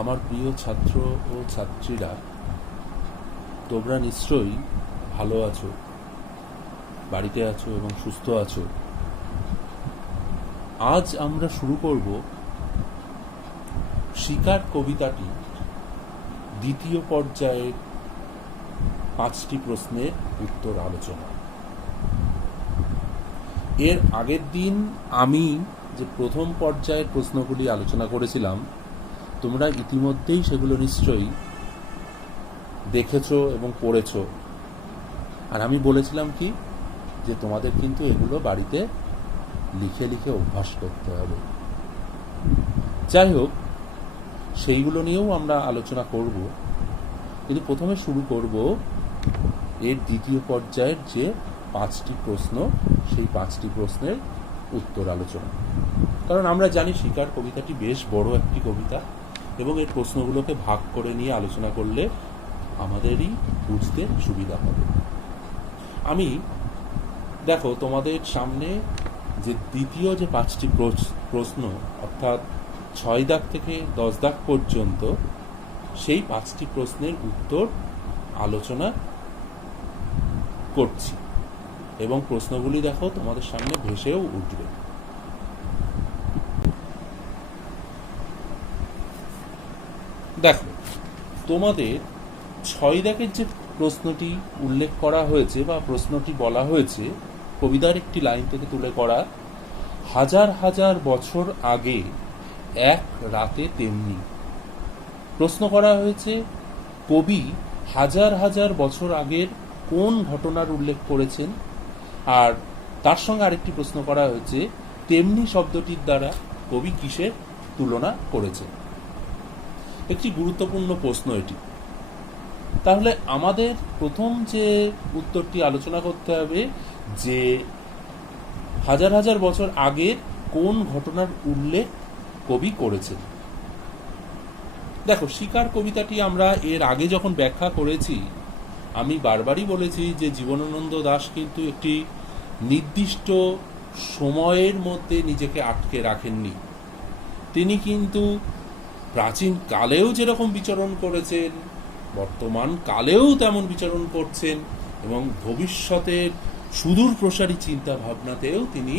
আমার প্রিয় ছাত্র ও ছাত্রীরা, তোমরা নিশ্চয়ই ভালো আছো, বাড়িতে আছো এবং সুস্থ আছো। আজ আমরা শুরু করব শিকার কবিতাটি দ্বিতীয় পর্যায়ের 5টি প্রশ্নের উত্তর আলোচনা। এর আগের দিন আমি যে প্রথম পর্যায়ের প্রশ্নগুলি আলোচনা করেছিলাম, তোমরা ইতিমধ্যেই সেগুলো নিশ্চয়ই দেখেছো এবং পড়েছো। আর আমি বলেছিলাম কি, যে তোমাদের কিন্তু এগুলো বাড়িতে লিখে লিখে অভ্যাস করতে হবে। যাই হোক, সেইগুলো নিয়েও আমরা আলোচনা করব, কিন্তু প্রথমে শুরু করব এর দ্বিতীয় পর্যায়ের যে 5টি প্রশ্ন, সেই 5টি প্রশ্নের উত্তর আলোচনা। কারণ আমরা জানি শিকার কবিতাটি বেশ বড় একটি কবিতা, এবং এর প্রশ্নগুলোকে ভাগ করে নিয়ে আলোচনা করলে আমাদেরই বুঝতে সুবিধা হবে। আমি দেখো, তোমাদের সামনে যে দ্বিতীয় যে 5টি প্রশ্ন, অর্থাৎ 6 দাগ থেকে 10 দাগ পর্যন্ত, সেই 5টি প্রশ্নের উত্তর আলোচনা করছি, এবং প্রশ্নগুলি দেখো তোমাদের সামনে ভেসেও উঠবে। দেখো, তোমাদের 6 দাগের যে প্রশ্নটি উল্লেখ করা হয়েছে বা প্রশ্নটি বলা হয়েছে, কবিতার একটি লাইন থেকে তুলে করা, হাজার হাজার বছর আগে এক রাতে তেমনি। প্রশ্ন করা হয়েছে, কবি হাজার হাজার বছর আগের কোন ঘটনার উল্লেখ করেছেন? আর তার সঙ্গে আরেকটি প্রশ্ন করা হয়েছে, তেমনি শব্দটির দ্বারা কবি কিসের তুলনা করেছেন? একটি গুরুত্বপূর্ণ প্রশ্ন এটি। তাহলে আমাদের প্রথম যে উত্তরটি আলোচনা করতে হবে, যে হাজার হাজার বছর আগের কোন ঘটনার উল্লেখ কবি করেছেন। দেখো, শিকার কবিতাটি আমরা এর আগে যখন ব্যাখ্যা করেছি, আমি বারবারই বলেছি যে জীবনানন্দ দাশ কিন্তু একটি নির্দিষ্ট সময়ের মধ্যে নিজেকে আটকে রাখেননি। তিনি কিন্তু প্রাচীন কালেও যেরকম বিচরণ করেছেন, বর্তমান কালেও তেমন বিচরণ করছেন, এবং ভবিষ্যতের সুদূর প্রসারী চিন্তা ভাবনাতেও তিনি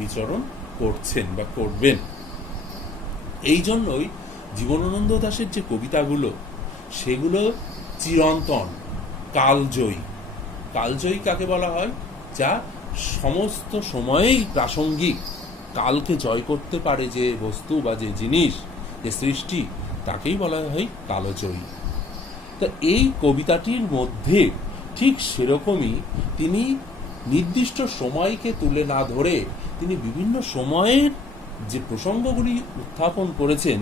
বিচরণ করছেন বা করবেন। এই জন্যই জীবনানন্দ দাশের যে কবিতাগুলো, সেগুলো চিরন্তন, কালজয়ী। কালজয়ী কাকে বলা হয়? যা সমস্ত সময়েই প্রাসঙ্গিক, কালকে জয় করতে পারে যে বস্তু বা যে জিনিস, যে সৃষ্টি, তাকেই বলা হয় কালজয়ী। তা এই কবিতাটির মধ্যে ঠিক সেরকমই তিনি নির্দিষ্ট সময়কে তুলে না ধরে তিনি বিভিন্ন সময়ের যে প্রসঙ্গগুলি উত্থাপন করেছেন,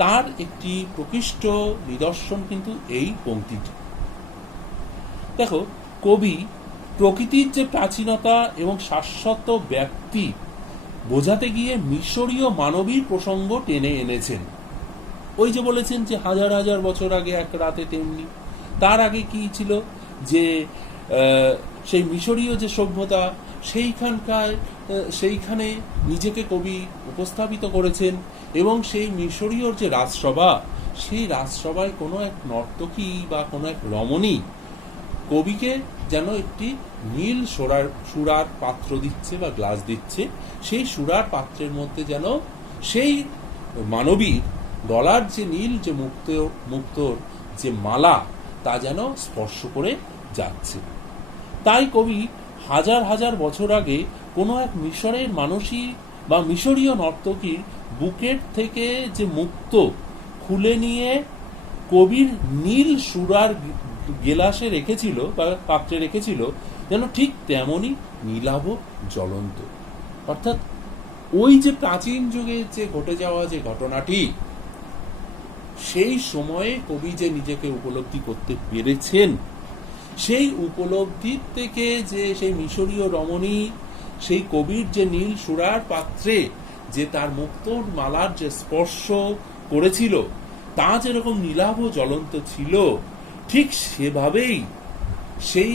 তার একটি প্রকৃষ্ট নিদর্শন কিন্তু এই পংক্তিটি। দেখো, কবি প্রকৃতির যে প্রাচীনতা এবং শাশ্বত ব্যক্তি বোঝাতে গিয়ে মিশরীয় মানবীর প্রসঙ্গ টেনে এনেছেন। ওই যে বলেছেন যে হাজার হাজার বছর আগে এক রাতে তেমনি। তার আগে কি ছিল? যে সেই মিশরীয় যে সভ্যতা, সেইখানে নিজেকে কবি উপস্থাপিত করেছেন, এবং সেই মিশরীয় যে রাজসভা, সেই রাজসভায় কোনো এক নর্তকী বা কোনো এক রমণী কবিকে যেন একটি নীল সুরার পাত্র দিচ্ছে বা গ্লাস দিচ্ছে। সেই সুরার পাত্রের মধ্যে যেন সেই মানবীর গলার যে নীল, যে মুক্তোর যে মালা, তা যেন স্পর্শ করে যাচ্ছে। তাই কবি হাজার হাজার বছর আগে কোনো এক মিশরের মানুষই বা মিশরীয় নর্তকীর বুকের থেকে যে মুক্ত খুলে নিয়ে কবির নীল সুরার গেলাসে রেখেছিল বা পাত্রে রেখেছিল, যেন ঠিক তেমনই নীলাভ জ্বলন্ত। অর্থাৎ ওই যে প্রাচীন যুগে যে ঘটে যাওয়া যে ঘটনাটি, সেই সময়ে কবি যে নিজেকে উপলব্ধি করতে পেরেছেন, সেই উপলব্ধির থেকে যে সেই মিশরীয় রমণী সেই কবির যে নীল সুরার পাত্রে যে তার মুক্তোর মালার যে স্পর্শ করেছিল, তা যেরকম নীলাভ জ্বলন্ত ছিল, ঠিক সেভাবেই সেই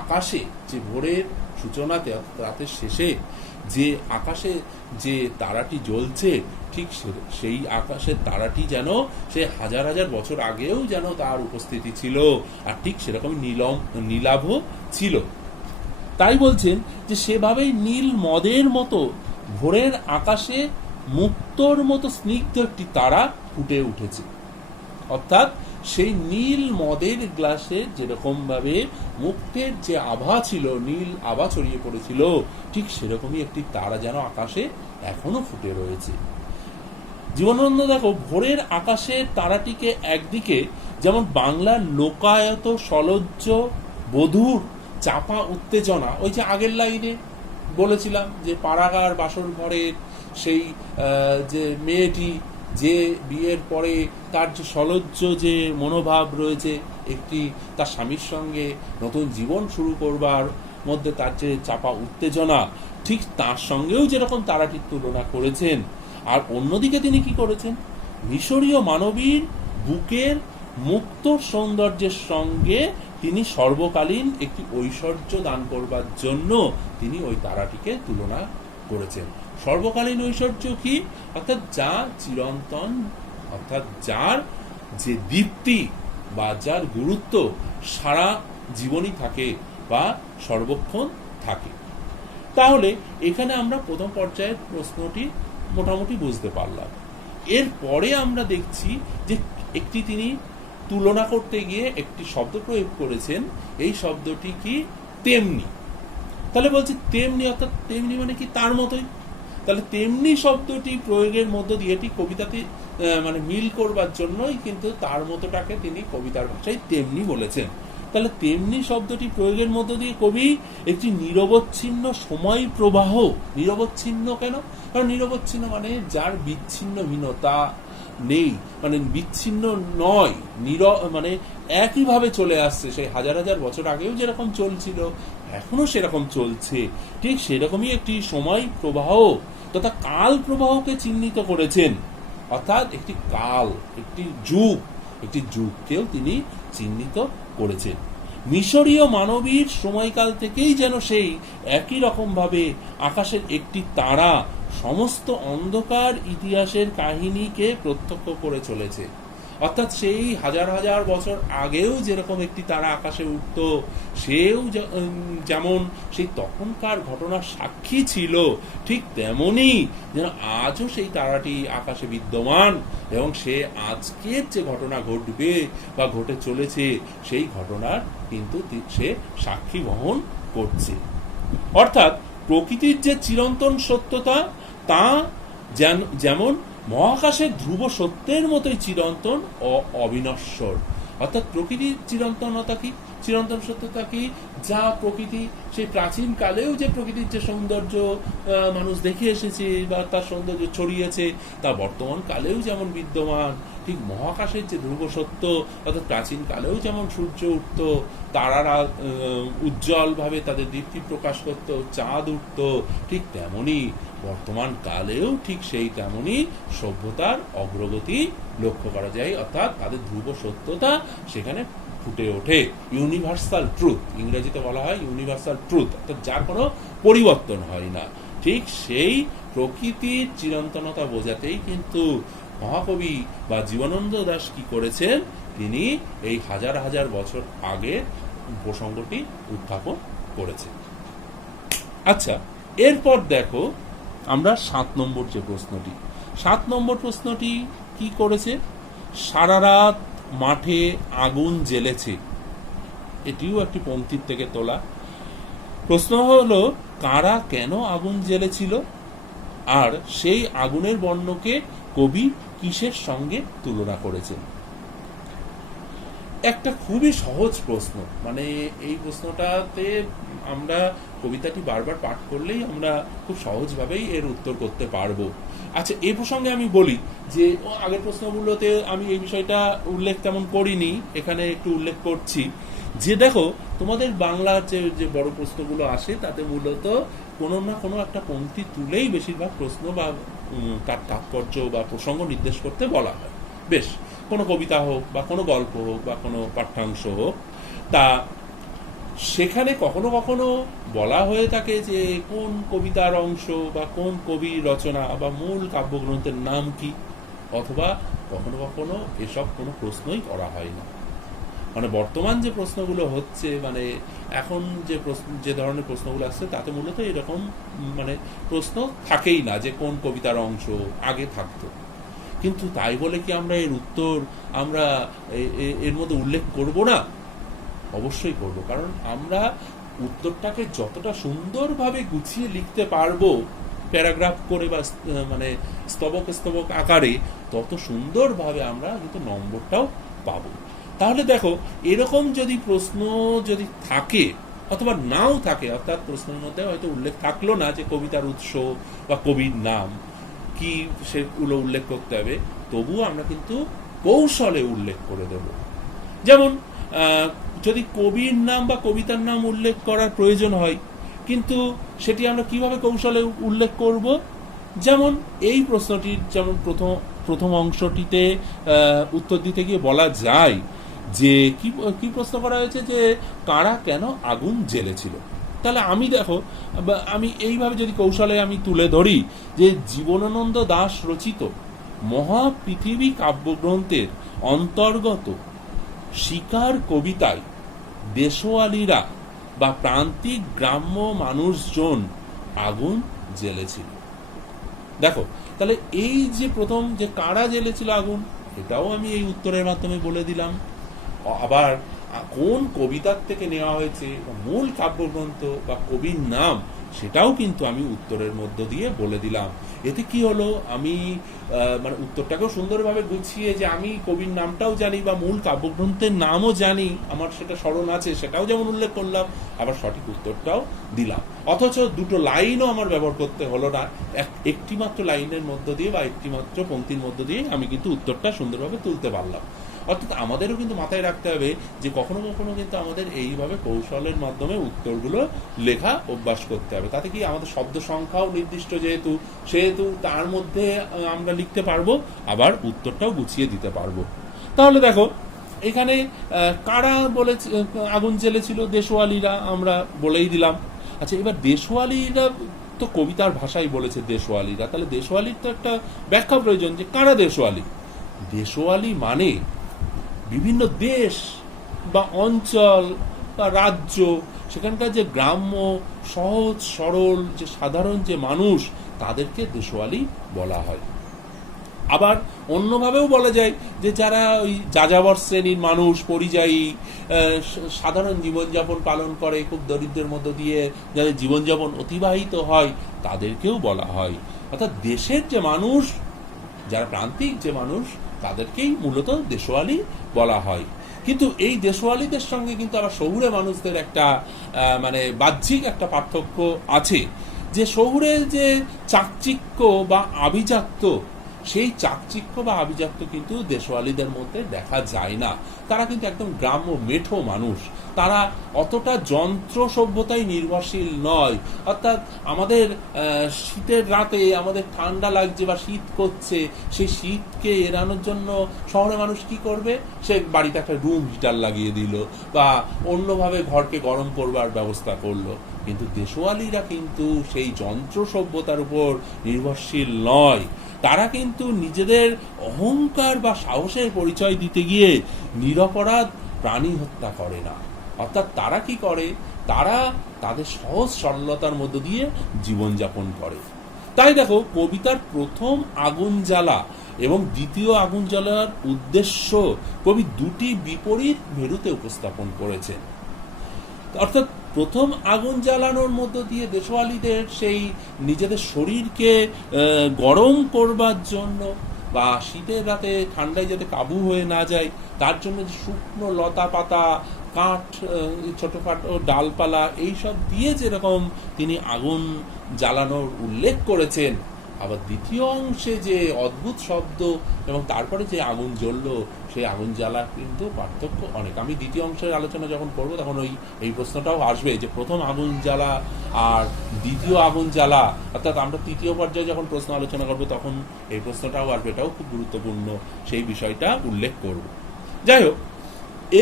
আকাশে যে ভোরের সূচনাতে, রাতের শেষে যে আকাশে যে তারাটি জ্বলছে ঠিক সেই আকাশের তারাটি যেন সে হাজার হাজার বছর আগেও যেন তার উপস্থিতি ছিল, আর ঠিক সেরকম নীলাভ ছিল। তাই বলছেন যে সেভাবেই নীল মদের মতো ভোরের আকাশে মুক্তোর মতো স্নিগ্ধ একটি তারা ফুটে উঠেছে। অর্থাৎ সেই নীল মদের গ্লাসে যেরকম ভাবে মুক্তের যে আভা ছিল, নীল আভা ছড়িয়ে পড়েছিল, ঠিক সেরকমই একটি তারা যেন আকাশে এখনো ফুটে রয়েছে। জীবনানন্দ দেখো ভোরের আকাশের তারাটিকে একদিকে যেমন বাংলার লোকায়ত সলজ্জ বধূর চাপা উত্তেজনা, ওই যে আগের লাইনে বলেছিলাম যে পাড়াগার বাসর ঘরের সেই যে মেয়েটি যে বিয়ের পরে তার যে সলজ্জ যে মনোভাব রয়েছে, একটি তার স্বামীর সঙ্গে নতুন জীবন শুরু করবার মধ্যে তার যে চাপা উত্তেজনা, ঠিক তার সঙ্গেও যেরকম তারাটির তুলনা করেছেন। আর অন্যদিকে তিনি কি করেছেন, মিশরীয় মানবীর বুকের মুক্ত সৌন্দর্যের সঙ্গে তিনি সর্বকালীন একটি ঐশ্বর্য দান করবার জন্য তিনি ওই তারাটিকে তুলনা করেছেন। সর্বকালীন ঐশ্বর্য কি? অর্থাৎ যা চিরন্তন, অর্থাৎ যার যে দীপ্তি বা যার গুরুত্ব সারা জীবনই থাকে বা সর্বক্ষণ থাকে। তাহলে এখানে আমরা প্রথম পর্যায়ের প্রশ্নটি মোটামুটি বুঝতে পারলাম। এরপরে আমরা দেখছি যে একটি তিনি তুলনা করতে গিয়ে একটি শব্দ প্রয়োগ করেছেন, এই শব্দটি কি? তেমনি। তাহলে বলছি তেমনি, অর্থাৎ তেমনি মানে কি? তার মতোই। তাহলে তেমনি শব্দটি প্রয়োগের মধ্য দিয়ে এটি কবিতাতে মানে মিল করবার জন্যই কিন্তু তার মতোটাকে তিনি কবিতার ভাষায় তেমনি বলেছেন। তাহলে তেমনি শব্দটি প্রয়োগের মধ্য দিয়ে কবি একটি নিরবচ্ছিন্ন সময় প্রবাহ, নিরবচ্ছিন্ন কেন? কারণ নিরবচ্ছিন্ন মানে যার বিচ্ছিন্নহীনতা নেই, মানে বিচ্ছিন্ন নয়, মানে একইভাবে চলে আসছে, সেই হাজার হাজার বছর আগেও যেরকম চলছিল এখনো সেরকম চলছে, ঠিক সেরকমই একটি সময় প্রবাহ তথা কাল প্রবাহকে চিহ্নিত করেছেন। অর্থাৎ একটি কাল, একটি যুগকেও তিনি চিহ্নিত করেছেন। মিশরীয় মানবীর সময়কাল থেকেই যেন সেই একই রকম ভাবে আকাশের একটি তারা সমস্ত অন্ধকার ইতিহাসের কাহিনীকে প্রত্যক্ষ করে চলেছে। অর্থাৎ সেই হাজার হাজার বছর আগেও যেরকম একটি তারা আকাশে উঠত, সেও যেমন সেই তখনকার ঘটনার সাক্ষী ছিল, ঠিক তেমনি যেন আজও সেই তারাটি আকাশে বিদ্যমান এবং সে আজকের যে ঘটনা ঘটবে বা ঘটে চলেছে সেই ঘটনার কিন্তু সে সাক্ষী বহন করছে। অর্থাৎ প্রকৃতির যে চিরন্তন সত্যতা তা যেমন মহাকাশের ধ্রুব সত্যের মতোই চিরন্তন ও অবিনশ্বর। অর্থাৎ প্রকৃতির চিরন্তনতা কি, চিরন্তন সত্যতা কি? যা প্রকৃতি সেই প্রাচীন কালেও যে প্রকৃতির যে সৌন্দর্য মানুষ দেখে এসেছে বা তার সৌন্দর্য ছড়িয়েছে তা বর্তমান কালেও যেমন বিদ্যমান, ঠিক মহাকাশের যে ধ্রুব সত্য, অর্থাৎ প্রাচীন কালেও যেমন সূর্য উঠত, তারারা উজ্জ্বলভাবে তাদের দীপ্তি প্রকাশ করত, চাঁদ উঠত, ঠিক তেমনি বর্তমান কালেও ঠিক সেই তেমনই সভ্যতার অগ্রগতি লক্ষ্য করা যায়। অর্থাৎ তাদের ধ্রুব সত্যতা সেখানে ফুটে ওঠে। ইউনিভার্সাল ট্রুথ, ইংরেজিতে বলা হয় ইউনিভার্সাল ট্রুথ, অর্থাৎ যার কোনো পরিবর্তন হয় না। ঠিক সেই প্রকৃতির চিরন্তনতা বোঝাতেই কিন্তু মহাকবি বা জীবনানন্দ দাশ কি করেছেন, তিনি এই হাজার হাজার বছর আগে প্রসঙ্গটি উত্থাপন করেছেন। আচ্ছা, এরপর দেখো আমরা 7 নম্বর যে প্রশ্নটি, 7 নম্বর প্রশ্নটি কি করেছে? সারা রাত মাঠে আগুন জ্বেলেছে, এটিও একটি পংক্তির থেকে তোলা। প্রশ্ন হলো কারা কেন আগুন জ্বেলেছিল, আর সেই আগুনের বর্ণকে কবি কিসের সঙ্গে তুলনা করেছেন? একটা খুবই সহজ প্রশ্ন, মানে এই প্রশ্নটাতে আমরা কবিতাটি বারবার পাঠ করলেই আমরা খুব সহজভাবেই এর উত্তর করতে পারবো। আচ্ছা, এই প্রসঙ্গে আমি বলি যে আগের প্রশ্নগুলোতে আমি এই বিষয়টা উল্লেখ তেমন করিনি, এখানে একটু উল্লেখ করছি যে দেখো তোমাদের বাংলার যে বড় প্রশ্নগুলো আসে তাতে মূলত কোনো না কোনো একটা পংক্তি তুলেই বেশিরভাগ প্রশ্ন বা তার তাৎপর্য বা প্রসঙ্গ নির্দেশ করতে বলা হয়। বেশ, কোনো কবিতা হোক বা কোনো গল্প হোক বা কোনো পাঠ্যাংশ হোক, তা সেখানে কখনো কখনো বলা হয়ে থাকে যে কোন কবিতার অংশ বা কোন কবির রচনা বা মূল কাব্যগ্রন্থের নাম কি, অথবা কখনো কখনো এসব কোনো প্রশ্নই করা হয় না। মানে বর্তমান যে প্রশ্নগুলো হচ্ছে, মানে এখন যে প্রশ্ন, যে ধরনের প্রশ্নগুলো আসছে, তাতে মূলত এরকম মানে প্রশ্ন থাকেই না যে কোন কবিতার অংশ। আগে থাকতো, কিন্তু তাই বলে কি আমরা এর উত্তর আমরা এর মধ্যে উল্লেখ করব না? অবশ্যই করব, কারণ আমরা উত্তরটাকে যতটা সুন্দরভাবে গুছিয়ে লিখতে পারবো প্যারাগ্রাফ করে বা মানে স্তবক স্তবক আকারে, তত সুন্দরভাবে আমরা কিন্তু নম্বরটাও পাবো। তাহলে দেখো, এরকম যদি প্রশ্ন যদি থাকে অথবা নাও থাকে, অর্থাৎ প্রশ্নের মধ্যে হয়তো উল্লেখ থাকলো না যে কবিতার উৎস বা কবির নাম কি, সেগুলো উল্লেখ করতে হবে, তবুও আমরা কিন্তু কৌশলে উল্লেখ করে দেব। যেমন যদি কবির নাম বা কবিতার নাম উল্লেখ করার প্রয়োজন হয়, কিন্তু সেটি আমরা কিভাবে কৌশলে উল্লেখ করব? যেমন এই প্রশ্নটির যেমন প্রথম অংশটিতে উত্তর দিতে গিয়ে বলা যায় যে কি প্রশ্ন করা হয়েছে, যে কারা কেন আগুন জ্বেলেছিল। তাহলে আমি দেখো, আমি এইভাবে যদি কৌশলে আমি তুলে ধরি যে জীবনানন্দ দাশ রচিত মহাপৃথিবী কাব্যগ্রন্থের অন্তর্গত শিকার কবিতায় দেশওয়ালিরা বা প্রান্তিক গ্রাম্য মানুষজন আগুন জ্বেলেছিল। দেখো, তাহলে এই যে প্রথম যে কারা জ্বেলেছিল আগুন, এটাও আমি এই উত্তরের মাধ্যমে বলে দিলাম। আবার কোন কবিতার থেকে নেওয়া হয়েছে, মূল কাব্যগ্রন্থ বা কবির নাম, সেটাও কিন্তু আমি উত্তরের মধ্য দিয়ে বলে দিলাম। এতে কি হলো, আমি মানে উত্তরটাকেও সুন্দরভাবে গুছিয়ে, যে আমি কবির নামটাও জানি বা মূল কাব্যগ্রন্থের নামও জানি, আমার সেটা স্মরণ আছে, সেটাও যেমন উল্লেখ করলাম, আবার সঠিক উত্তরটাও দিলাম। অথচ দুটো লাইনও আমার ব্যবহার করতে হলো না, একটি মাত্র লাইনের মধ্য দিয়ে বা একটি মাত্র পংক্তির মধ্য দিয়ে আমি কিন্তু উত্তরটা সুন্দরভাবে তুলতে পারলাম। অর্থাৎ আমাদেরও কিন্তু মাথায় রাখতে হবে যে কখনো কখনো কিন্তু আমাদের এইভাবে কৌশলের মাধ্যমে উত্তরগুলো লেখা অভ্যাস করতে হবে। তাতে কি আমাদের শব্দ সংখ্যাও নির্দিষ্ট সেহেতু তার মধ্যে আমরা লিখতে পারবো, আবার উত্তরটাও গুছিয়ে দিতে পারবো। তাহলে দেখো, এখানে কারা বলেছে আগুন জ্বেলেছিল? দেশওয়ালিরা, আমরা বলেই দিলাম। আচ্ছা, এবার দেশওয়ালিরা তো কবিতার ভাষায় বলেছে দেশওয়ালিরা, তাহলে দেশওয়ালির তো একটা ব্যাখ্যা প্রয়োজন, যে কারা দেশওয়ালি। দেশওয়ালি মানে বিভিন্ন দেশ বা অঞ্চল বা রাজ্য, সেখানকার যে গ্রাম্য সহজ সরল যে সাধারণ যে মানুষ, তাদেরকে দেশওয়ালি বলা হয়। আবার অন্যভাবেও বলা যায় যে যারা ওই যাযাবর শ্রেণীর মানুষ, পরিযায়ী, সাধারণ জীবনযাপন পালন করে, খুব দরিদ্রের মধ্য দিয়ে যাদের জীবনযাপন অতিবাহিত হয়, তাদেরকেও বলা হয়। অর্থাৎ দেশের যে মানুষ, যারা প্রান্তিক যে মানুষ, তাদেরকেই মূলত দেশওয়ালি বলা হয়। কিন্তু এই দেশওয়ালিদের সঙ্গে কিন্তু আবার শহুরে মানুষদের একটা মানে বাহ্যিক একটা পার্থক্য আছে, যে শহুরে যে চাকচিক্য বা আভিজাত্য, সেই চাকচিক্য বা আভিজাত্য কিন্তু দেশওয়ালিদের মধ্যে দেখা যায় না। তারা কিন্তু একদম গ্রাম্য মেঠো মানুষ, তারা অতটা যন্ত্র সভ্যতায় নির্ভরশীল নয়। অর্থাৎ আমাদের শীতের রাতে আমাদের ঠান্ডা লাগছে বা শীত করছে, সেই শীতকে এড়ানোর জন্য শহরে মানুষ কি করবে, সে বাড়িতে একটা রুম হিটার লাগিয়ে দিল বা অন্যভাবে ঘরকে গরম করবার ব্যবস্থা করলো। কিন্তু দেশওয়ালিরা কিন্তু সেই যন্ত্র সভ্যতার উপর নির্ভরশীল নয়। তারা কিন্তু নিজেদের অহংকার বা সাহসের পরিচয় দিতে গিয়ে নিরপরাধ প্রাণী হত্যা করে না। অর্থাৎ তারা কি করে, তারা তাদের সহজ সরলতার মধ্য দিয়ে জীবনযাপন করে। তাই দেখো, কবিতার প্রথম আগুন জ্বালা এবং দ্বিতীয় আগুন জ্বালার উদ্দেশ্য কবি দুটি বিপরীত মেরুতে উপস্থাপন করেছেন। অর্থাৎ প্রথম আগুন জ্বালানোর মধ্য দিয়ে দেশওয়ালিদের সেই নিজেদের শরীরকে গরম করবার জন্য বা শীতের রাতে ঠান্ডায় যাতে কাবু হয়ে না যায়, তার জন্য যে শুকনো লতা পাতা, কাঠ, ছোটখাটো ডালপালা, এইসব দিয়ে যেরকম তিনি আগুন জ্বালানোর উল্লেখ করেছেন, আবার দ্বিতীয় অংশে যে অদ্ভুত শব্দ এবং তারপরে যে আগুন জ্বললো, সেই আগুন জ্বালা কিন্তু পার্থক্য অনেক। আমি দ্বিতীয় অংশের আলোচনা যখন করবো, তখন এই প্রশ্নটাও আসবে যে প্রথম আগুন জ্বালা আর দ্বিতীয় আগুন জ্বালা, অর্থাৎ আমরা তৃতীয় পর্যায়ে যখন প্রশ্ন আলোচনা করবো, তখন এই প্রশ্নটাও আসবে, এটাও খুব গুরুত্বপূর্ণ, সেই বিষয়টা উল্লেখ করব। যাই হোক,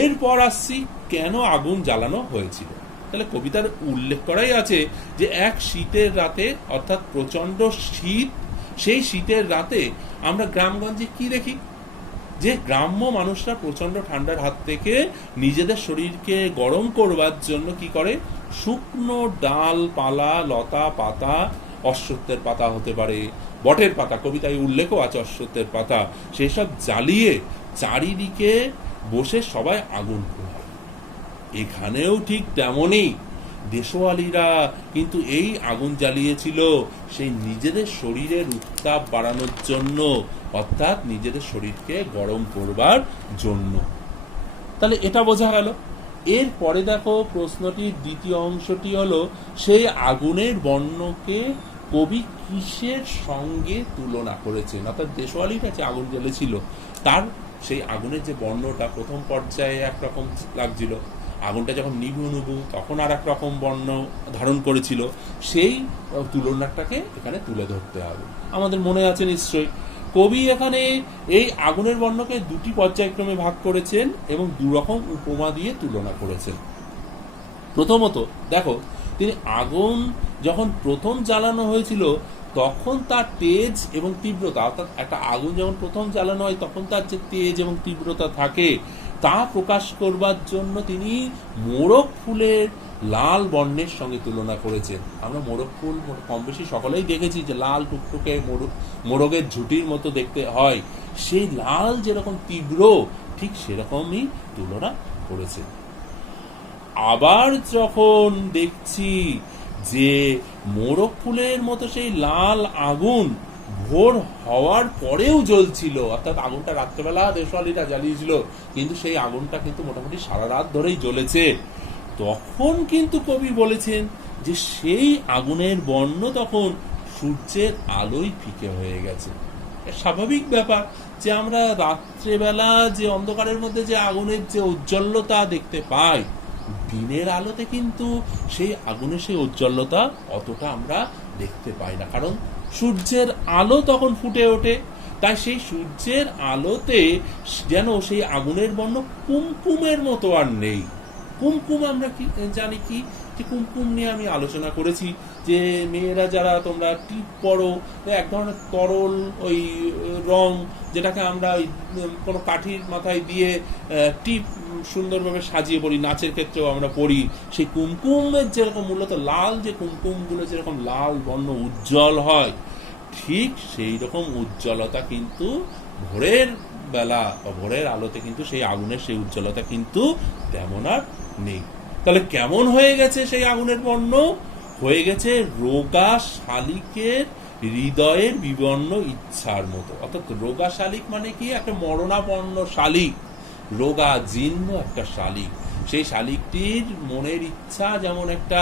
এরপর আসছি কেন আগুন জ্বালানো হয়েছিল। তাহলে কবিতার উল্লেখ করাই আছে যে এক শীতের রাতে, অর্থাৎ প্রচন্ড শীত, সেই শীতের রাতে আমরা গ্রামগঞ্জে কি দেখি, যে গ্রাম্য মানুষরা প্রচন্ড ঠান্ডার হাত থেকে নিজেদের শরীরকে গরম করবার জন্য কি করে, শুকনো ডাল পালা লতা পাতা, অশ্বত্থের পাতা হতে পারে, বটের পাতা, কবিতায় উল্লেখও আছে অশ্বত্থের পাতা, সেসব জ্বালিয়ে চারিদিকে বসে সবাই আগুন পোহায়। এখানেও ঠিক তেমনই দেশওয়ালিরা কিন্তু এই আগুন জ্বালিয়েছিল সেই নিজেদের শরীরের উত্তাপ বাড়ানোর জন্য, অর্থাৎ নিজেদের শরীরকে গরম করবার জন্য। তাহলে এটা বোঝা গেল। এরপরে দেখো প্রশ্নটির দ্বিতীয় অংশটি হলো, সেই আগুনের বর্ণকে কবি কিসের সঙ্গে তুলনা করেছেন। অর্থাৎ দেশওয়ালিরা যে আগুন জ্বেলেছিল তার সেই আগুনের যে বর্ণটা প্রথম পর্যায়ে একরকম লাগছিল, আগুনটা যখন নিভু নিভু তখন আর এক রকম বর্ণ ধারণ করেছিল, সেই তুলনাটাকে এখানে তুলে ধরতে হবে। আমাদের মনে আছে নিশ্চয়ই কবি এখানে এই আগুনের বর্ণকে দুটি পর্যায়ক্রমে ভাগ করেছেন এবং দুরকম উপমা দিয়ে তুলনা করেছেন। প্রথমত দেখো, তিনি আগুন যখন প্রথম জ্বালানো হয়েছিল তখন তার তেজ এবং তীব্রতা, অর্থাৎ একটা আগুন যখন প্রথম জ্বালানো হয় তখন তার যে তেজ এবং তীব্রতা থাকে তা প্রকাশ করবার জন্য তিনি মোরগ ফুলের লাল বর্ণের সঙ্গে তুলনা করেছেন। আমরা মোরগ ফুল কম বেশি সকলেই দেখেছি যে লাল টুকটুকে মোরগের ঝুঁটির মতো দেখতে হয়, সেই লাল যেরকম তীব্র ঠিক সেরকমই তুলনা করেছেন। আবার যখন দেখছি যে মোরগ ফুলের মতো সেই লাল আগুন ভোর হওয়ার পরেও জ্বলছিল, অর্থাৎ আগুনটা রাত্রেবেলা দেশওয়ালিরা জ্বালিয়েছিল কিন্তু সেই আগুনটা কিন্তু মোটামুটি সারা রাত ধরেই জ্বলেছে, তখন কিন্তু কবি বলেছেন যে সেই আগুনের বর্ণ তখন সূর্যের আলোয় ফিকে হয়ে গেছে। স্বাভাবিক ব্যাপার যে আমরা রাত্রেবেলা যে অন্ধকারের মধ্যে যে আগুনের যে উজ্জ্বলতা দেখতে পাই, দিনের আলোতে কিন্তু সেই আগুনের সেই উজ্জ্বলতা অতটা আমরা দেখতে পাই না, কারণ সূর্যের আলো তখন ফুটে ওঠে। তাই সেই সূর্যের আলোতে যেন সেই আগুনের বর্ণ কুমকুমের মতো আর নেই। কুমকুম আমরা কি জানি, কি যে কুমকুম নিয়ে আমি আলোচনা করেছি যে মেয়েরা যারা তোমরা টিপ পরো, এক ধরনের তরল ওই রং যেটাকে আমরা ওই কোনো কাঠির মাথায় দিয়ে টিপ সুন্দরভাবে সাজিয়ে পড়ি, নাচের ক্ষেত্রেও আমরা পড়ি, সেই কুমকুমের যেরকম মূলত লাল যে কুমকুমগুলো যেরকম লাল বর্ণ উজ্জ্বল হয়, ঠিক সেই রকম উজ্জ্বলতা কিন্তু ভোরের বেলা বা ভোরের আলোতে কিন্তু সেই আগুনের সেই উজ্জ্বলতা কিন্তু তেমন আর নেই। তাহলে কেমন হয়ে গেছে সেই আগুনের বর্ণ? হয়ে গেছে রোগা শালিকের হৃদয়ের বিবর্ণ ইচ্ছার মতো। অর্থাৎ রোগা শালিক মানে কি, একটা মরণাপন্ন শালিক, রোগা জীর্ণ একটা শালিক, সেই শালিকটির মনের ইচ্ছা যেমন একটা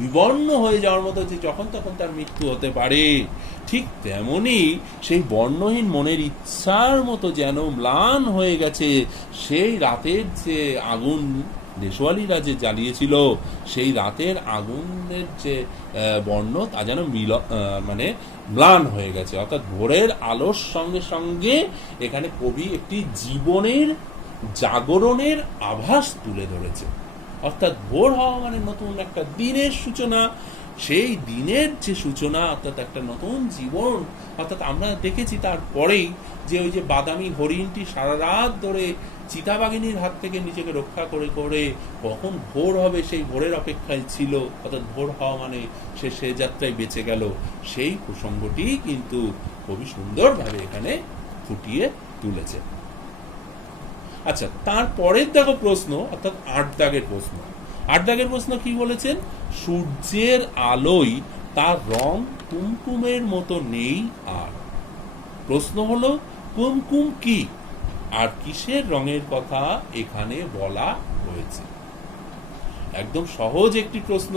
বিবর্ণ হয়ে যাওয়ার মতো, যে যখন তখন তার মৃত্যু হতে পারে, ঠিক তেমনি সেই বর্ণহীন মনের ইচ্ছার মতো যেন ম্লান হয়ে গেছে সেই রাতের যে আগুন দেশওয়ালিরা যে জ্বালিয়েছিল, সেই রাতের আগুনের যে বর্ণ তা যেন মানে ম্লান হয়ে গেছে। অর্থাৎ ভোরের আলোর সঙ্গে সঙ্গে এখানে কবি একটি জীবনের জাগরণের আভাস তুলে ধরেছে। অর্থাৎ ভোর হওয়া মানে নতুন একটা দিনের সূচনা, সেই দিনের যে সূচনা অর্থাৎ একটা নতুন জীবন। অর্থাৎ আমরা দেখেছি তারপরেই যে ওই যে বাদামি হরিণটি সারা রাত ধরে চিতাবাঘিনীর হাত থেকে নিজেকে রক্ষা করে করে কখন ভোর হবে সেই ভোরের অপেক্ষায় ছিল, অর্থাৎ ভোর হওয়া মানে সে যাত্রায় বেঁচে গেল, সেই প্রসঙ্গটি কিন্তু খুবই সুন্দরভাবে এখানে ফুটিয়ে তুলেছে। আচ্ছা, তারপরের দেখো প্রশ্ন, অর্থাৎ ৮ দাগের প্রশ্ন। ৮ দাগের প্রশ্ন কি বলেছেন? সূর্যের আলোয় তার রং কুমকুমের মতো নেই আর। প্রশ্ন হলো কুমকুম কি আর কিসের রঙের কথা এখানে বলা হয়েছে? একদম সহজ একটি প্রশ্ন,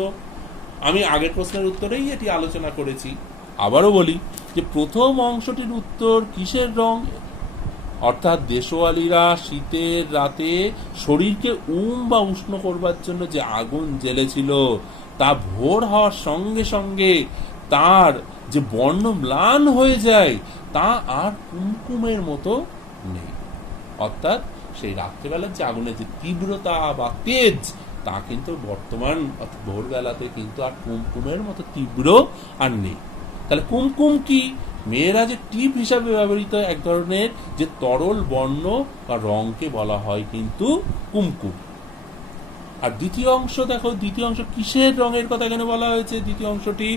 আমি আগের প্রশ্নের উত্তরেই এটি আলোচনা করেছি। আবারও বলি যে প্রথম অংশটির উত্তর কিসের রং, অর্থাৎ দেশওয়ালিরা শীতের রাতে শরীরকে বা উষ্ণ করবার জন্য যে আগুন জ্বেলেছিল তা ভোর হওয়ার সঙ্গে সঙ্গে তার যে বর্ণ ম্লান হয়ে যায় তা আর কুমকুমের মতো নেই। অর্থাৎ সেই রাত্রেবেলার যে আগুনের যে তীব্রতা বা তেজ তা কিন্তু বর্তমান ভোরবেলাতে কিন্তু আর কুমকুমের মতো তীব্র আর নেই। তাহলে কুমকুম কি? মেয়েরা যে টিপ হিসাবে ব্যবহৃত এক ধরনের যে তরল বর্ণ বা রঙকে বলা হয় কিন্তু কুমকুম। আর দ্বিতীয় অংশ দেখো, দ্বিতীয় অংশ কিসের রঙের কথা এখানে বলা হয়েছে? দ্বিতীয় অংশটি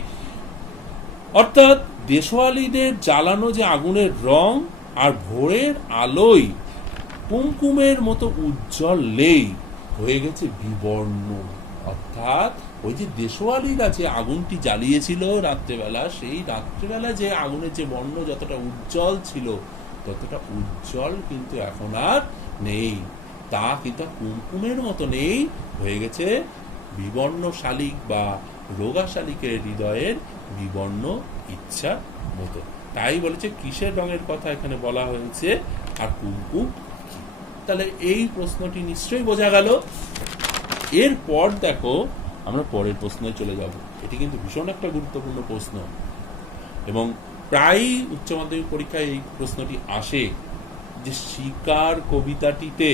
অর্থাৎ দেশওয়ালিদের জ্বালানো যে আগুনের রং আর ভোরের আলোয় কুমকুমের মতো উজ্জ্বলেই হয়ে গেছে বিবর্ণ। অর্থাৎ ওই যে দেশওয়ালিরা যে আগুনটি জ্বালিয়েছিল রাত্রেবেলা, সেই রাত্রেবেলা যে আগুনের যে বর্ণ যতটা উজ্জ্বল ছিল ততটা উজ্জ্বল কিন্তু এখন আর নেই। তা কিন্তু কুমকুমের মতো নেই, হয়ে গেছে বিবর্ণ শালিক বা রোগা শালিকের হৃদয়ের বিবর্ণ ইচ্ছা মতো। তাই বলেছে কিসের রঙের কথা এখানে বলা হয়েছে, আর কুমকুম কি। তাহলে এই প্রশ্নটি নিশ্চয়ই বোঝা গেল। এরপর দেখো আমরা পরের প্রশ্নে চলে যাব। এটি কিন্তু ভীষণ একটা গুরুত্বপূর্ণ প্রশ্ন এবং প্রায়ই উচ্চ মাধ্যমিক পরীক্ষায় এই প্রশ্নটি আসে যে শিকার কবিতাটিতে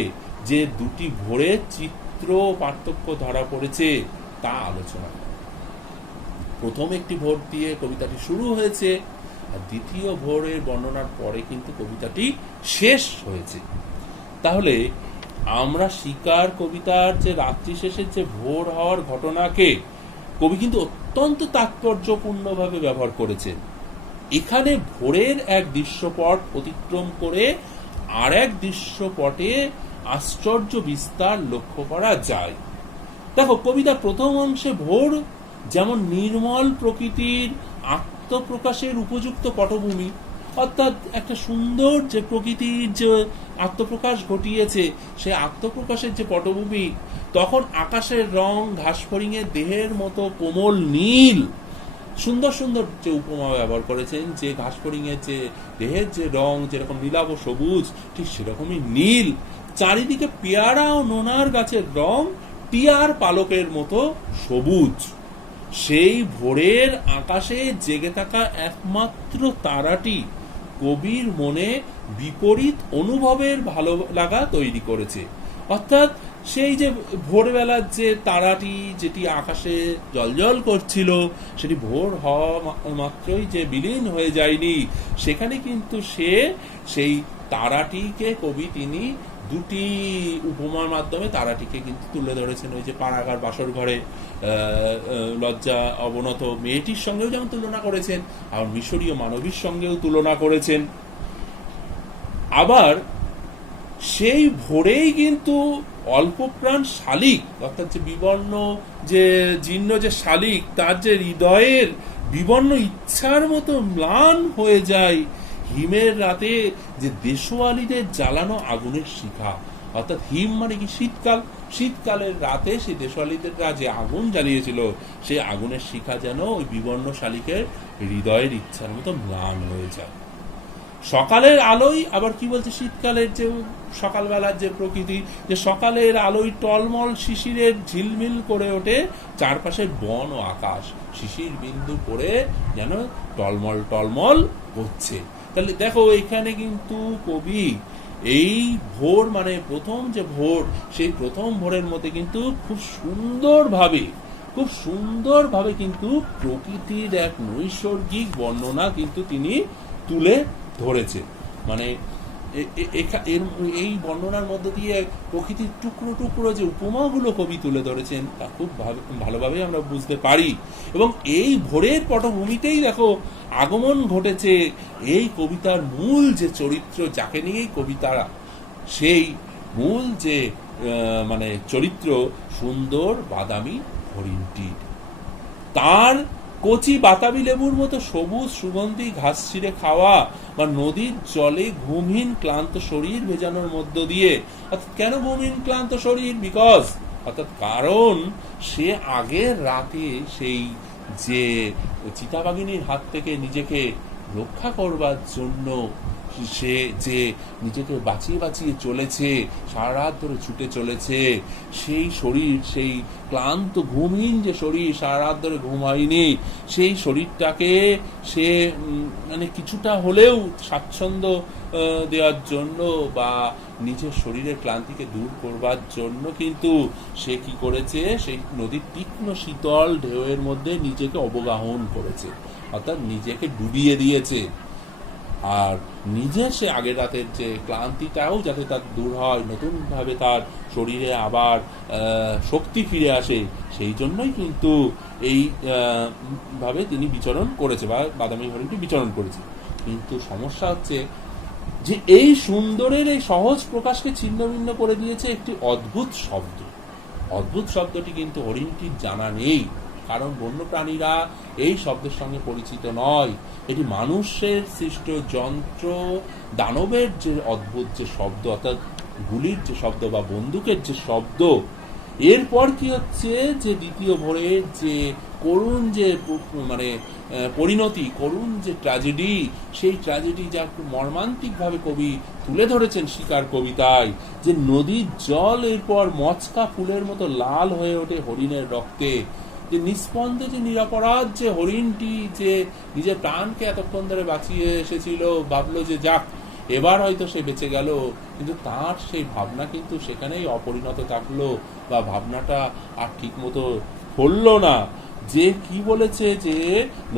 যে দুটি ভোরের চিত্র পার্থক্য ধরা পড়েছে তা আলোচনা করে। প্রথম একটি ভোর দিয়ে কবিতাটি শুরু হয়েছে আর দ্বিতীয় ভোরের বর্ণনার পরে কিন্তু কবিতাটি শেষ হয়েছে। তাহলে আমরা শিকার কবিতার যে রাত্রি শেষের যে ভোর হওয়ার ঘটনাকে কবি কিন্তু অত্যন্ত তাৎপর্যপূর্ণভাবে ব্যবহার করেছেন। এখানে ভোরের এক দৃশ্যপট অতিক্রম করে আর এক দৃশ্যপটে আশ্চর্য বিস্তার লক্ষ্য করা যায়। দেখো কবিতার প্রথম অংশে ভোর যেমন নির্মল প্রকৃতির আত্মপ্রকাশের উপযুক্ত পটভূমি, অর্থাৎ একটা সুন্দর যে প্রকৃতির যে আত্মপ্রকাশ ঘটিয়েছে সেই আত্মপ্রকাশের যে পটভূমি, তখন আকাশের রং ঘাসফড়িংয়ের দেহের মতো কোমল নীল। সুন্দর সুন্দর যে উপমা ব্যবহার করেছেন, যে ঘাসফড়িংয়ের যে দেহের যে রং যেরকম নীলাভ সবুজ, ঠিক সেরকমই নীল। চারিদিকে পেয়ারা ও নোনার গাছের রং টিয়ার পালকের মতো সবুজ। সেই ভোরের আকাশে জেগে থাকা একমাত্র তারাটি কবির মনে বিপরীত অনুভবের ভালো লাগা তৈরি করেছে। অর্থাৎ সেই যে ভোরবেলার যে তারাটি যেটি আকাশে জ্বলজ্বল করছিল, সেটি ভোর হওয়া মাত্রই যে বিলীন হয়ে যায়নি, সেখানে কিন্তু সেই তারাটিকে কবি তিনি দুটি উপমার মাধ্যমে তারাটিকে কিন্তু তুলে ধরেছেন। ওই যে পাড়াগার বাসর ঘরে লজ্জা অবনত মেয়েটির সঙ্গেও যেমন তুলনা করেছেন, আর মিশরীয় মানবীর সঙ্গেও তুলনা করেছেন। আবার সেই ভোরেই কিন্তু অল্পপ্রাণ শালিক, অর্থাৎ যে বিবর্ণ যে জীর্ণ যে শালিক, তার যে হৃদয়ের বিবর্ণ ইচ্ছার মতো ম্লান হয়ে যায় হিমের রাতে যে দেশওয়ালিদের জ্বালানো আগুনের শিখা। অর্থাৎ হিম মানে কি? শীতকাল। শীতকালের রাতে সেই দেশওয়ালিদেররা যে আগুন জ্বালিয়েছিল, সেই আগুনের শিখা যেন ওই বিবর্ণ শালিকের হৃদয়ের ইচ্ছার মতো ম্লান হয়ে যায়। সকালের আলোয় আবার কি বলছে? শীতকালের যে সকালবেলার যে প্রকৃতি, যে সকালের আলোয় টলমল শিশিরের ঝিলমিল করে ওঠে চারপাশের বন ও আকাশ, শিশির বিন্দু পড়ে যেন টলমল টলমল হচ্ছে। তাহলে দেখো এখানে কিন্তু কবি এই ভোর মানে প্রথম যে ভোর, সেই প্রথম ভোরের মধ্যে কিন্তু খুব সুন্দরভাবে কিন্তু প্রকৃতির এক নৈসর্গিক বর্ণনা কিন্তু তিনি তুলে ধরেছে। মানে এই বর্ণনার মধ্যে দিয়ে প্রকৃতির টুকরো টুকরো যে উপমাগুলো কবি তুলে ধরেছেন তা খুব ভালোভাবে আমরা বুঝতে পারি। এবং এই ভোরের পটভূমিতেই দেখো আগমন ঘটেছে এই কবিতার মূল যে চরিত্র, যাকে নিয়েই কবিতা, সেই মূল যে মানে চরিত্র সুন্দর বাদামি হরিণটির। তার কচি বাতাবি লেবুর মতো সবুজ সুগন্ধি ঘাস ছিঁড়ে খাওয়া বা নদীর জলে ঘুমহীন ক্লান্ত শরীর ভেজানোর মধ্য দিয়ে। অর্থাৎ কেন ঘুমহীন ক্লান্ত শরীর? কারণ সে আগের রাতে সেই যে চিতাবাঘিনীর হাত থেকে নিজেকে রক্ষা করবার জন্য সে যে নিজেকে বাঁচিয়ে বাঁচিয়ে চলেছে, সারা রাত ধরে ছুটে চলেছে, সেই শরীর, সেই ক্লান্ত ঘুমহীন যে শরীর, সারা রাত ধরে ঘুম হয়নি, সেই শরীরটাকে সে মানে কিছুটা হলেও স্বাচ্ছন্দ্য দেওয়ার জন্য বা নিজের শরীরের ক্লান্তিকে দূর করবার জন্য কিন্তু সে কি করেছে, সেই নদীর তীক্ষ্ণ শীতল ঢেউয়ের মধ্যে নিজেকে অবগাহন করেছে, অর্থাৎ নিজেকে ডুবিয়ে দিয়েছে। আর নিজের সে আগের রাতের যে ক্লান্তিটাও যাতে তার দূর হয়, নতুনভাবে তার শরীরে আবার শক্তি ফিরে আসে, সেই জন্যই কিন্তু এই ভাবে তিনি বিচরণ করেছে বা বাদামি হরিণটি বিচরণ করেছে। কিন্তু সমস্যা হচ্ছে যে এই সুন্দরের এই সহজ প্রকাশকে ছিন্ন ভিন্ন করে দিয়েছে একটি অদ্ভুত শব্দ। অদ্ভুত শব্দটি কিন্তু হরিণটির জানা নেই, কারণ বন্যপ্রাণীরা এই শব্দের সঙ্গে পরিচিত নয়। এটি মানুষের সৃষ্ট যন্ত্র দানবের যে অদ্ভুত যে শব্দ, অর্থাৎ গুলির যে শব্দ বা বন্দুকের যে শব্দ। এরপর কি হচ্ছে যে দ্বিতীয় ভোরে যে করুণ যে মানে পরিণতি, করুণ যে ট্র্যাজেডি, সেই ট্র্যাজেডি যা মর্মান্তিকভাবে কবি তুলে ধরেছেন শিকার কবিতায়, যে নদীর জল এরপর মচকা ফুলের মতো লাল হয়ে ওঠে হরিণের রক্তে, যে নিস্পন্দে যে নিরপরাধ যে হরিণটি যে নিজের প্রাণকে এতক্ষণ ধরে বাঁচিয়ে এসেছিল, ভাবলো যে যাক এবার হয়তো সে বেঁচে গেল, কিন্তু তার সেই ভাবনা কিন্তু সেখানেই অপরিণত থাকলো, বা ভাবনাটা আর ঠিক মতো ফললো না। যে কি বলেছে যে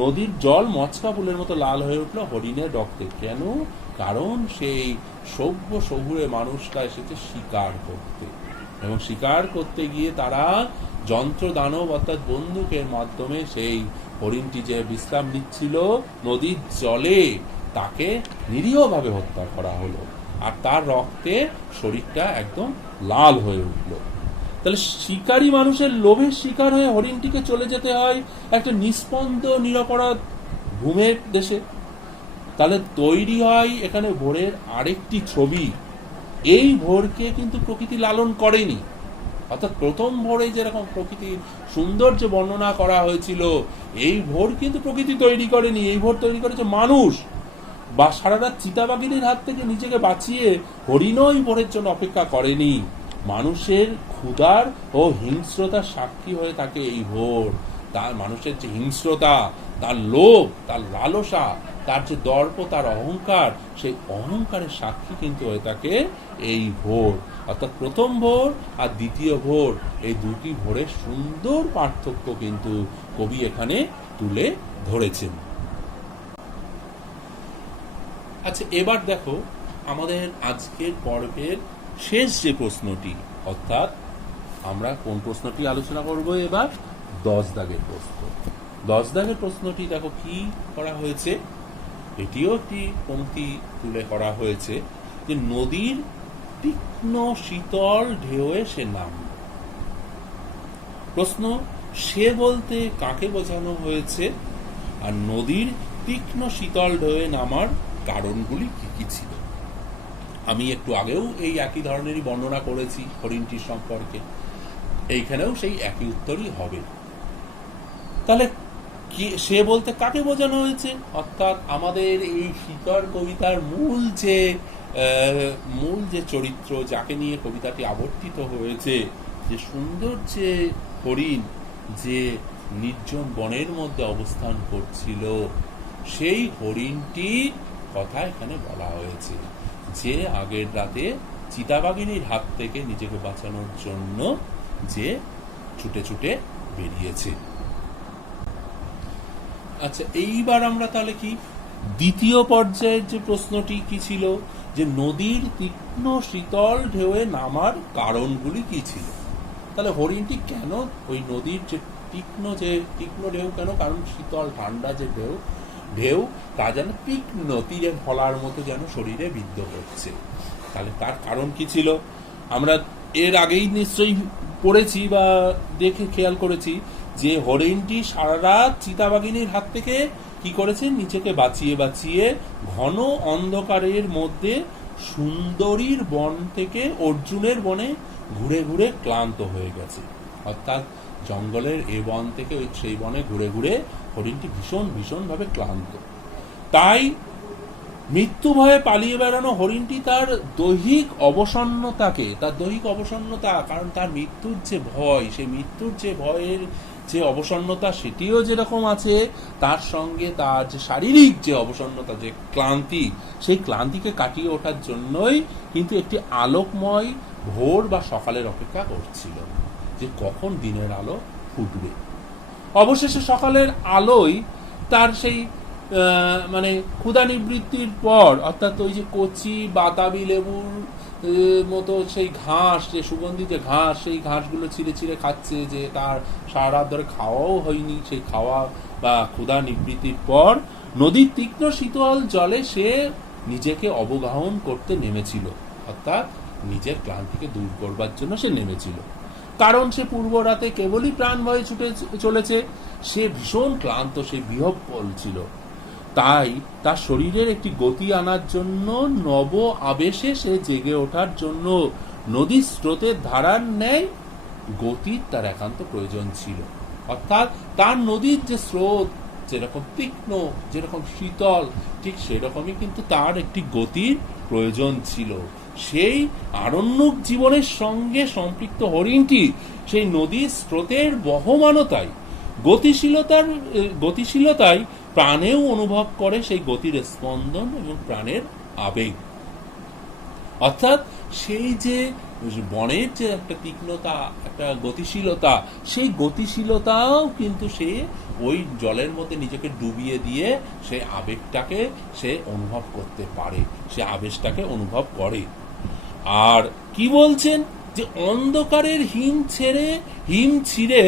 নদীর জল মচকা ফুলের মতো লাল হয়ে উঠলো হরিণের রক্তে, কেন? কারণ সেই সভ্য শহুরে মানুষটা এসেছে শিকার করতে, এবং শিকার করতে গিয়ে তারা যন্ত্র দানব অর্থাৎ বন্দুকের মাধ্যমে সেই হরিণটি যে বিশ্রাম নিচ্ছিল নদীর জলে, তাকে নিরীহভাবে হত্যা করা হলো, আর তার রক্তে শরীরটা একদম লাল হয়ে উঠল। তাহলে শিকারী মানুষের লোভের শিকার হয়ে হরিণটিকে চলে যেতে হয় একটা নিস্পন্দ নিরপরাধ ঘুমের দেশে। তাহলে তৈরি হয় এখানে ভোরের আরেকটি ছবি। এই ভোরকে কিন্তু প্রকৃতি লালন করেনি, অর্থাৎ প্রথম ভোরে যেরকম প্রকৃতির সৌন্দর্য বর্ণনা করা হয়েছিল, এই ভোর কিন্তু প্রকৃতি তৈরি করেনি, এই ভোর তৈরি করেছে মানুষ। বা সারা রাত চিতাবাঘিনীর হাত থেকে নিজেকে বাঁচিয়ে হরিণও এই ভোরের জন্য অপেক্ষা করেনি। মানুষের ক্ষুধার ও হিংস্রতার সাক্ষী হয়ে থাকে এই ভোর। তার মানুষের যে হিংস্রতা, তার লোভ, তার লালসা, তার যে দর্প, তার অহংকার, সেই অহংকারের সাক্ষী কিন্তু হয়ে থাকে এই ভোর। অর্থাৎ প্রথম ভোর আর দ্বিতীয় ভোর, এই দুটি ভোরের সুন্দর পার্থক্য কিন্তু কবি এখানে তুলে ধরেছেন। আচ্ছা, এবার দেখো আমাদের আজকের পর্বের শেষ যে প্রশ্নটি, অর্থাৎ আমরা কোন প্রশ্নটি আলোচনা করব এবার? 10 দাগের প্রশ্ন। 10 দাগের প্রশ্নটি দেখো কি করা হয়েছে, এটিও একটি পংক্তি তুলে করা হয়েছে যে নদীর তীক্ষ্ণ শীতল ঢেউয়ে সে নামল। প্রশ্ন, সে বলতে কাকে বোঝানো হয়েছে, আর নদীর তীক্ষ্ণ শীতল ঢেউয়ে নামার কারণগুলি কি কি ছিল? আমি একটু আগেও এই একই ধরনেরই বর্ণনা করেছি হরিণটির সম্পর্কে, এইখানেও সেই একই উত্তরই হবে। তাহলে কি সে বলতে কাকে বোঝানো হয়েছে? অর্থাৎ আমাদের এই শিকার কবিতার মূল যে চরিত্র, যাকে নিয়ে কবিতাটি আবর্তিত হয়েছে, যে সুন্দর যে হরিণ যে নির্জন বনের মধ্যে অবস্থান করছিল, সেই হরিণটির কথা এখানে বলা হয়েছে, যে আগের রাতে চিতাবাঘিনীর হাত থেকে নিজেকে বাঁচানোর জন্য যে ছুটে ছুটে বেরিয়েছে। আচ্ছা, এইবার আমরা তাহলে কি দ্বিতীয় পর্যায়ের যে প্রশ্নটি কি ছিল, যে নদীর তীক্ষ্ণ শীতল ঢেউয়ে নামার কারণগুলি কি ছিল? তাহলে হরিণটি কেন ওই নদীর যে তীক্ষ্ণ ঢেউ কেন? কারণ শীতল ঠান্ডা যে ঢেউ তা যেন তীক্ষ্ণ তীরে ফলার মতো যেন শরীরে বিদ্ধ করছে। তাহলে তার কারণ কি ছিল? আমরা এর আগেই নিশ্চয়ই পড়েছি বা দেখে খেয়াল করেছি যে হরিণটি সারা রাত চিতাবাঘিনীর হাত থেকে কি করেছে, নিজেকে বাঁচিয়ে বাঁচিয়ে ঘন অন্ধকারের মধ্যে সুন্দরীর বন থেকে অর্জুনের বনে ঘুরে ঘুরে ক্লান্ত হয়ে গেছে। অর্থাৎ জঙ্গলের এ বন থেকে সেই বনে ঘুরে ঘুরে হরিণটি ভীষণ ভীষণভাবে ক্লান্ত। তাই মৃত্যু ভয়ে পালিয়ে বেড়ানো হরিণটি তার দৈহিক অবসন্নতা, কারণ তার মৃত্যুর যে ভয়, সেই মৃত্যুর যে ভয়ের যে অবসন্নতা সেটিও যেরকম আছে, তার সঙ্গে তার যে শারীরিক যে অবসন্নতা, যে ক্লান্তি, সেই ক্লান্তিকে কাটিয়ে ওঠার জন্যই কিন্তু একটি আলোকময় ভোর বা সকালের অপেক্ষা করছিল, যে কখন দিনের আলো ফুটবে। অবশেষে সকালের আলোয় তার সেই মানে ক্ষুধা নিবৃত্তির পর, অর্থাৎ ওই যে কচি বাতাবি লেবুর মতো সেই ঘাস, যে সুগন্ধি যে ঘাস, সেই ঘাসগুলো ছিঁড়ে ছিঁড়ে খাচ্ছে, যে তার সারা রাত ধরে খাওয়াও হয়নি, সেই খাওয়া বা ক্ষুধা নিবৃত্তির পর নদীর তীক্ষ্ণ শীতল জলে সে নিজেকে অবগাহন করতে নেমেছিল, অর্থাৎ নিজের ক্লান্তিকে দূর করবার জন্য সে নেমেছিল। কারণ সে পূর্ব রাতে কেবলই প্রাণ ভয়ে ছুটে চলেছে, সে ভীষণ ক্লান্ত, সে বিহ্বল ছিল। তাই তার শরীরের একটি গতি আনার জন্য, নব আবেশে সে জেগে ওঠার জন্য নদীর স্রোতের ধারার ন্যায় গতির তার একান্ত প্রয়োজন ছিল। অর্থাৎ তার নদীর যে স্রোত যেরকম তীক্ষ্ণ, যেরকম শীতল, ঠিক সেরকমই কিন্তু তার একটি গতির প্রয়োজন ছিল। সেই আরণ্যক জীবনের সঙ্গে সম্পৃক্ত হরিণটি সেই নদীর স্রোতের বহমানতায়, গতিশীলতায় প্রাণেও অনুভব করে সেই গতির স্পন্দন এবং প্রাণের আবেগ। অর্থাৎ সেই যে বনের যে একটা তীক্ষ্ণতা, একটা গতিশীলতা, সেই গতিশীলতাও কিন্তু সে ওই জলের মধ্যে নিজেকে ডুবিয়ে দিয়ে সেই আবেগটাকে সে অনুভব করতে পারে, সে আবেশটাকে অনুভব করে। আর কি বলছেন, যে অন্ধকারের হিম ছিঁড়ে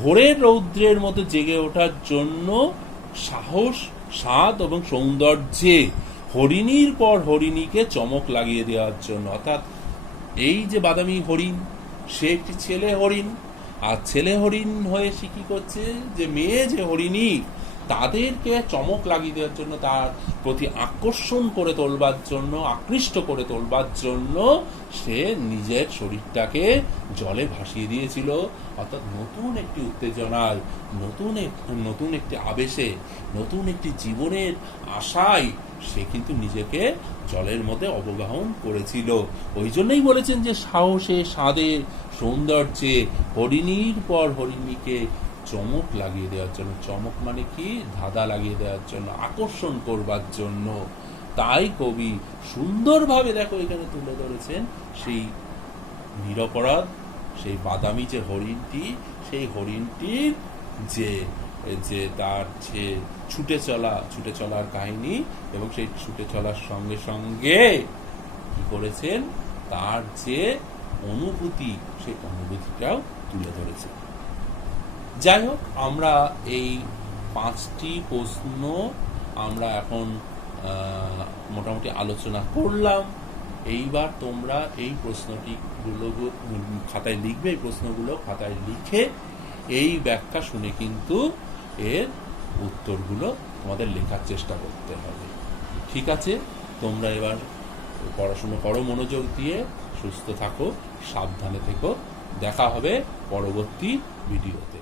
ভোরের রৌদ্রের মতো জেগে ওঠার জন্য সাহস, স্বাদ এবং সৌন্দর্যে হরিণীর পর হরিণীকে চমক লাগিয়ে দেওয়ার জন্য। অর্থাৎ এই যে বাদামি হরিণ, সে একটি ছেলে হরিণ, আর ছেলে হরিণ হয়ে সে কি করছে, যে মেয়ে যে হরিণী, তাদেরকে চমক লাগিয়ে দেওয়ার জন্য, তার প্রতি আকর্ষণ করে তোলবার জন্য, আকৃষ্ট করে তোলবার জন্য সে নিজের শরীরটাকে জলে ভাসিয়ে দিয়েছিল। অর্থাৎ নতুন একটি উত্তেজনায়, নতুন একটি আবেশে, নতুন একটি জীবনের আশায় সে কিন্তু নিজেকে জলের মধ্যে অবগাহন করেছিল। ওই জন্যই বলেছেন যে সাহসে, স্বাদে, সৌন্দর্যে হরিণীর পর হরিণীকে চমক লাগিয়ে দেওয়ার জন্য। চমক মানে কি, ধাঁধা লাগিয়ে দেওয়ার জন্য, আকর্ষণ করবার জন্য। তাই কবি সুন্দরভাবে দেখো এখানে তুলে ধরেছেন সেই নিরপরাধ, সেই বাদামি যে হরিণটি, সেই হরিণটির যে তার যে ছুটে চলার কাহিনী, এবং সেই ছুটে চলার সঙ্গে সঙ্গে কি করেছেন, তার যে অনুভূতি, সেই অনুভূতিটাও তুলে ধরেছেন। যাই হোক, আমরা এই 5টি প্রশ্ন আমরা এখন মোটামুটি আলোচনা করলাম। এইবার তোমরা এই প্রশ্নটিগুলো খাতায় লিখবে, এই প্রশ্নগুলো খাতায় লিখে এই ব্যাখ্যা শুনে কিন্তু এর উত্তরগুলো তোমাদের লেখার চেষ্টা করতে হবে। ঠিক আছে, তোমরা এবার পড়াশুনো করো মনোযোগ দিয়ে, সুস্থ থাকো, সাবধানে থেকো। দেখা হবে পরবর্তী ভিডিওতে।